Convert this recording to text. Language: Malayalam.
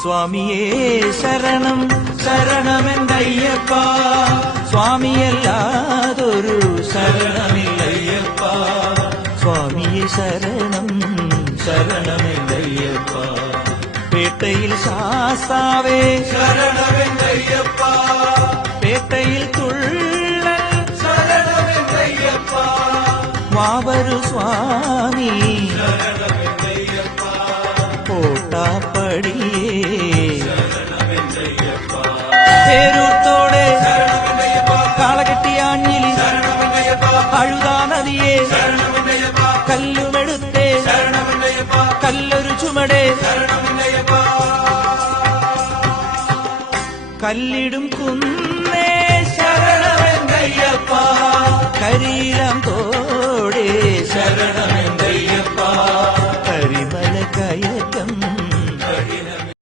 സ്വാമിയേ ശരണം ശരണമെന്തയ്യപ്പ സ്വാമിയല്ലാതൊരു ശരണമില്ലയ്യപ്പ സ്വാമിയെ ശരണം ശരണമെന്തയ്യപ്പ പേട്ടയിൽ ശാസ്താവേ ശരണമെന്തയ്യപ്പ പേട്ടയിൽ തുള്ളൽ ശരണമെന്തയ്യപ്പ മാവരു സ്വാമി ശരണമെന്തയ്യപ്പ കോട്ടാപ്പടിയേ പേരൂർത്തോടെ കാളകെട്ടിയാഞ്ഞിലി അഴുതാ നദിയെ കല്ലുമെടുത്തേ കല്ലൊരു ചുമടേ കല്ലിടും കുന്നേ ശരണമെന്തയ്യപ്പ കരിയിലം തോടേ ശരണമെന്തയ്യപ്പ കരിമല കയ